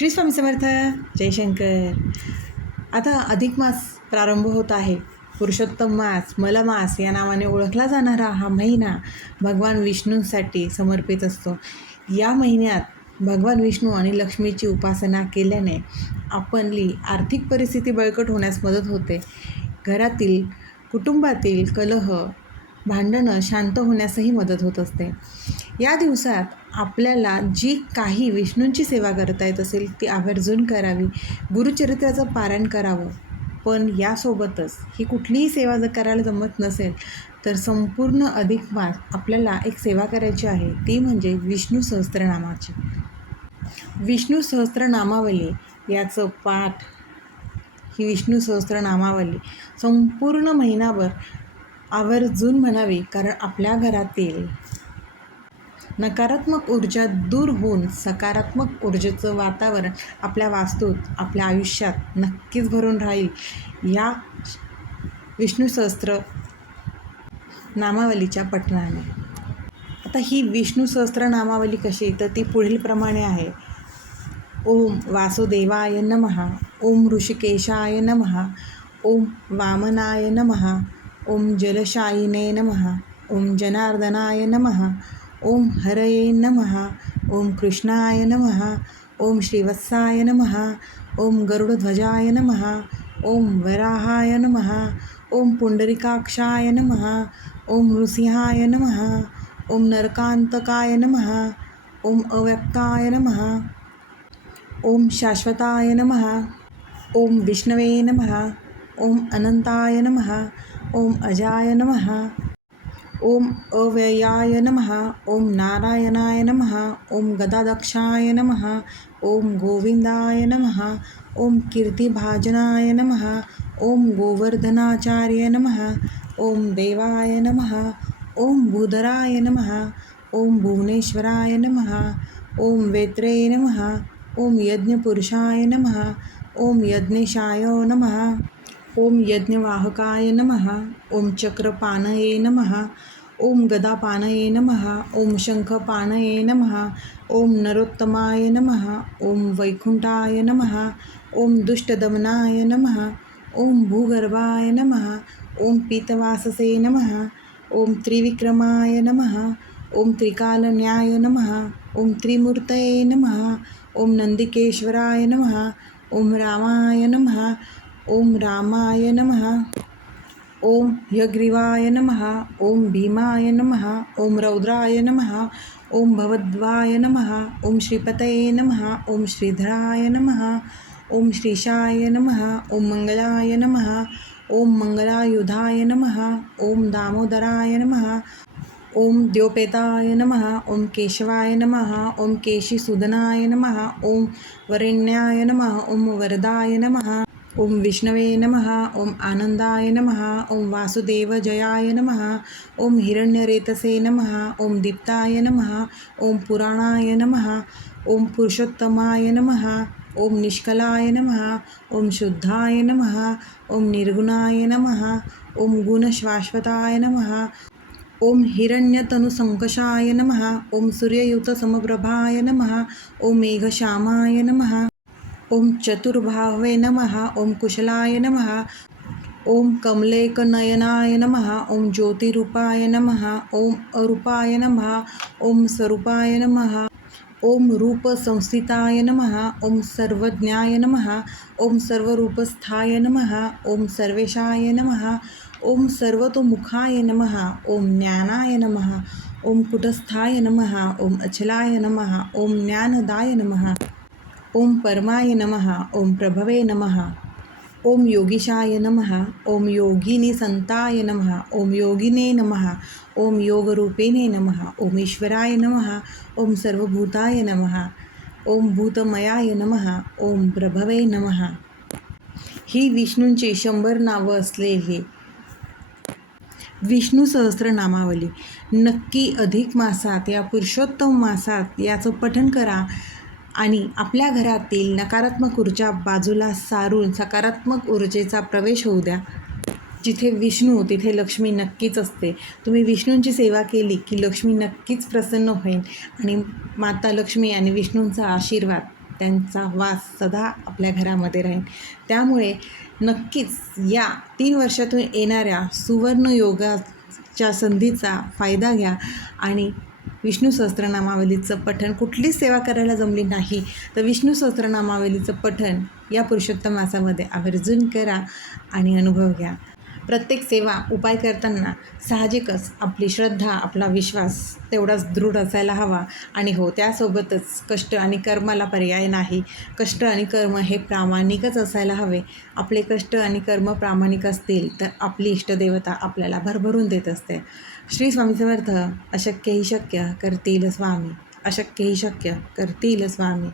श्री स्वामी समर्थ. जयशंकर. आता अधिक मास प्रारंभ होत आहे. पुरुषोत्तम मास, मलमास या नावाने ओळखला जाणारा हा महिना भगवान विष्णूंसाठी समर्पित असतो. या महिन्यात भगवान विष्णू आणि लक्ष्मीची उपासना केल्याने आपली आर्थिक परिस्थिती बळकट होण्यास मदत होते. घरातील, कुटुंबातील कलह, भांडणं शांत होण्यासही मदत होत असते. या दिवसात आपल्याला जी काही विष्णूंची सेवा करता येत असेल ती आवर्जून करावी. गुरुचरित्राचं पारायण करावं. पण यासोबतच ही कुठलीही सेवा जर करायला जमत नसेल तर संपूर्ण अधिक मास आपल्याला एक सेवा करायची आहे, ती म्हणजे विष्णू सहस्त्रनामाची. विष्णू सहस्त्रनामावली याचं पाठ, ही विष्णू सहस्त्रनामावली संपूर्ण महिनाभर आवर्जून म्हणावी. कारण आपल्या घरातील नकारात्मक ऊर्जा दूर होऊन सकारात्मक ऊर्जेचं वातावरण आपल्या वास्तूत, आपल्या आयुष्यात नक्कीच भरून राहील. या विष्णू सहस्त्र नामावलीच्या पठणाने. आता ही विष्णू सहस्त्र नामावली कशी, तर ती पुढील प्रमाणे आहे. ओम वासुदेवाय नमः. ओम ऋषिकेशाय नमः. ओम वामनाय नमः. ओम जलशायिने नमः. ओम जनार्दनाय नमः. ओम हरये नमः. ओम कृष्णाय नमः. ओम श्रीवत्साय नमः. ओम गरुडध्वजाय नमः. ओम वराहाय नमः. ओम पुंडरीकाक्षाय नमः. ओम नृसिंहाय नमः. ओम नरकांतकाय नमः. ओम अव्यक्ताय नमः. ओम शाश्वताय नमः. ओम विष्णवे नमः. ओम अनंताय नमः. ओम अजाय नमः. ओम अव्ययाय नमः. ओम नारायणाय नमः. ओम गदादक्षाय नमः. ओम गोविंदाय नमः. ओम कीर्तिभाजनाय नमः. ओम गोवर्धनाचार्य नमः. ओम देवाय नमः. ओम भूधराय नमः. ओम भुवनेश्वराय नमः. ओम वेत्रे नमः. ओम यज्ञपुरुषाय नमः. ओम यज्ञेशाय नमः. ओम यज्ञवाहकाय नमः. ओम चक्रपाणये नमः. ओम गदापाणये नमः. ओम शंखपाणये नमः. ओम नरोत्तमाय नमः. ओम वैकुंठाय नमः. ओम दुष्टदमनाय नमः. ओम भूगर्भाय नमः. ओम पीतवाससे नमः. ओम त्रिविक्रमाय नमः. ओम त्रिकालन्याय नमः. ओम त्रिमूर्तये नमः. ओम नंदिकेश्वराय नमः. ओम रामाय नमः. ओम रामाय नमः. ओम हयग्रीवाय नमः. ओम भीमाय नमः. ओम रौद्राय नमः. ओम भवद्वाय नमः. ओम श्रीपतये नमः. ओम श्रीधराय नमः. ओम श्रीशाय नमः. ओम मंगलाय नमः. ओम मंगलायुधाय नमः. ओम दामोदराय नमः. ओम द्योपेताय नमः. ओम केशवाय नमः. ओम केशीसूदनाय नमः. ओम वरेण्याय नमः. ओम वरदाय नमः. ओम विष्णवे नमः. ओम आनंदाय नमः. ओम वासुदेवजयाय नमः. ओम हिरण्यरेतसे नमः. ओम दीप्ताय नमः. ओम पुराणाय नमः. ओम पुरुषोत्तमाय नमः. ओम निष्कलाय नमः. ओम शुद्धाय नमः. ओम निर्गुणाय नमः. ओम गुणशाश्वताय नमः. ओम हिरण्यतनुसंकषाय नमः. ओम सूर्ययुतसमप्रभाय नमः. ओम मेघश्यामाय नमः. ओम चतुर्बाहवे नमः. ओम कुशलाय नमः. ओम कमलेकनयनाय नमः. ओम ज्योतिरूपाय नमः. ओम अरूपाय नमः. ओम स्वरूपाय नमः. ओम रूपसंस्थिताय नमः. ओम सर्वज्ञाय नमः. ओम सर्वरूपस्थाय नमः. ओम सर्वेशाय नमः. ओम सर्वतोमुखाय नमः. ओम ज्ञानाय नमः. ओम कुटस्थाय नमः. ओम अचलाय नमः. ओम ज्ञानदाय नमः. ओम परमाय नमः. ओम प्रभवे नमः. ओम योगीशाय नमः. ओम योगिनी संताय नमः. ओम योगिने नमः. ओम योगरूपिणे नमः. ओम ईश्वराय नमः. ओम सर्वभूताय नमः. ओम भूतमयाय नमः. ओम प्रभवे नमः. ही विष्णूंची 100 नावं असलेली विष्णू सहस्त्रनामावली नक्की अधिक मासात, या पुरुषोत्तम मासात याचं पठण करा आणि आपल्या घरातील नकारात्मक ऊर्जा बाजूला सारून सकारात्मक ऊर्जेचा प्रवेश होऊ द्या. जिथे विष्णू तिथे लक्ष्मी नक्कीच असते. तुम्ही विष्णूंची सेवा केली की लक्ष्मी नक्कीच प्रसन्न होईल आणि माता लक्ष्मी आणि विष्णूंचा आशीर्वाद त्यांचा वास सदा आपल्या घरामध्ये राहील. त्यामुळे नक्कीच या 3 वर्षातून येणाऱ्या सुवर्णयोगाच्या संधीचा फायदा घ्या आणि विष्णू सहस्त्रनामावलीचं पठण, कुठलीच सेवा करायला जमली नाही तर विष्णू सहस्त्रनामावलीचं पठण या पुरुषोत्तम मासामध्ये आवर्जून करा आणि अनुभव घ्या. प्रत्येक सेवा, उपाय करताना साहजिकच आपली श्रद्धा, आपला विश्वास तेवढाच दृढ असायला हवा. आणि हो, त्यासोबतच कष्ट आणि कर्माला पर्याय नाही. कष्ट आणि कर्म हे प्रामाणिकच असायला हवे. आपले कष्ट आणि कर्म प्रामाणिक असतील तर आपली इष्टदेवता आपल्याला भरभरून देत असते. श्री स्वामी समर्थ. अशक्य ही शक्य करतील स्वामी, अशक्य ही शक्य करतील स्वामी.